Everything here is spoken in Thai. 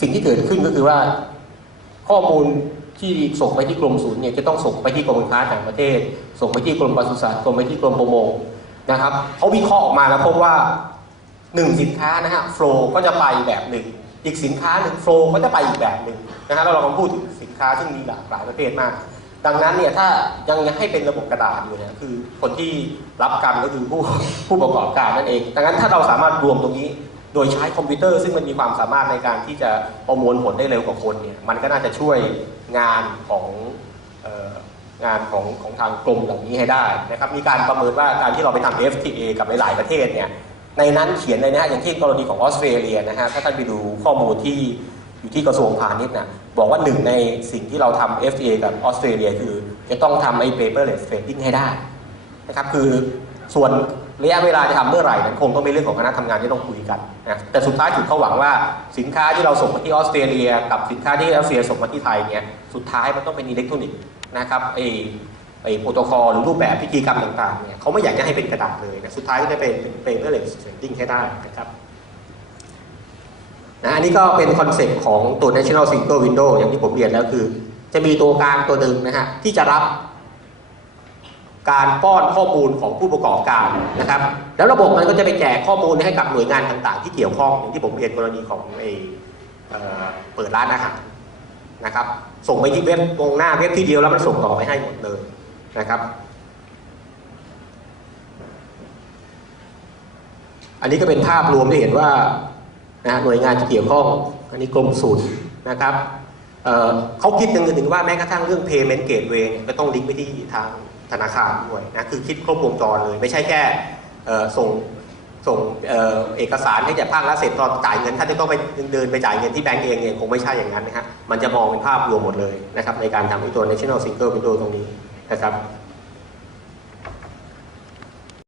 สิ่งที่เกิดขึ้นก็คือว่า ข้อมูลที่ส่งไปที่กรมศูนย์เนี่ยจะต้องส่งไปที่กรมค้าต่างประเทศ ส่งไปที่กรมปศุสัตว์ส่งไปที่กรมประมงนะครับเขาวิเคราะห์ออกมาแล้วพบว่าหนึ่งสินค้านะฮะโฟลก็จะไปแบบหนึ่งอีกสินค้าหนึ่งโฟลก็จะไปอีกแบบหนึ่งนะฮะเราลังพูดถึงสินค้าซึ่งมีหลากหลายประเภทมาก ดังนั้นเนี่ยถ้ายังให้เป็นระบบกระดาษอยู่เนี่ยคือคนที่รับกรรมก็คือผู้ผู้ประกอบการนั่นเอง ดังนั้นถ้าเราสามารถรวมตรงนี้ โดยใช้คอมพิวเตอร์ซึ่งมันมีความสามารถในการที่จะประมวลผลได้เร็วกว่าคนเนี่ยมันก็น่าจะช่วยงานของอองานของของทางกรมเหล่านี้ให้ได้นะครับมีการประเมินว่าการที่เราไปทำ FTA กับหลาย ๆ ประเทศเนี่ยในนั้นเขียนเลยนะฮะอย่างที่กรณีของออสเตรเลียนะฮะถ้าท่านไปดูข้อมูลที่อยู่ที่กระทรวงพาณิชย์นะบอกว่าหนึ่งในสิ่งที่เราทำ FTA กับออสเตรเลียคือ จะต้องทำไอ้ paperless trading ให้ได้นะครับคือ ส่วนระยะเวลาจะทำเมื่อไหร่นั้นคงต้องเป็นเรื่องของคณะทำงานที่ต้องคุยกันนะแต่สุดท้ายถึงเขาหวังว่าสินค้าที่เราส่งมาที่ออสเตรเลีย กับสินค้าที่ออสเตรเลียส่งมาที่ไทยเนี่ยสุดท้ายมันต้องเป็นอิเล็กทรอนิกส์นะครับไอ้ไอ้โปรโตคอลหรือรูปแบบพิธีกรรมต่างๆเนี่ยเขาไม่อยากจะให้เป็นกระดาษเลยนะสุดท้ายก็จะเป็นเป็น paperless trading ให้ได้นะครับนะอันนี้ก็เป็นคอนเซ็ปต์ของตัว National Single Window อย่างที่ผมเรียนแล้วคือ จะมีตัวกลางตัวหนึ่งนะฮะที่จะรับ การป้อนข้อมูลของผู้ประกอบการนะครับ แล้วระบบมันก็จะไปแจกข้อมูลให้กับหน่วยงานต่าง ๆ ที่เกี่ยวข้องอย่างที่ผมเรียนกรณีของไอ้เออเปิดร้านอาหารนะครับ ส่งไปที่เว็บตรงหน้าเว็บที่เดียวแล้วมันส่งต่อไปให้หมดเลยนะครับ อันนี้ก็เป็นภาพรวมที่เห็นว่านะฮะหน่วยงานที่เกี่ยวข้องอันนี้กรมศูนย์นะครับเเขาคิดถึงถึงว่าแม้กระทั่งเรื่อง payment gateway ก็ต้องลิงก์ไปที่ทาง ธนาคารด้วยนะคือคิดครบวงจรเลย ไม่ใช่แค่ส่งส่งเออเอกสารให้แก่ภาครัฐเสร็จตอนจ่ายเงินท่านจะต้องไปเดินไปจ่ายเงินที่แบงก์เองเนี่ยคงไม่ใช่อย่างนั้นนะฮะมันจะมองเป็นภาพรวมหมดเลยนะครับในการทำไอตัว national single window ตรงนี้นะครับ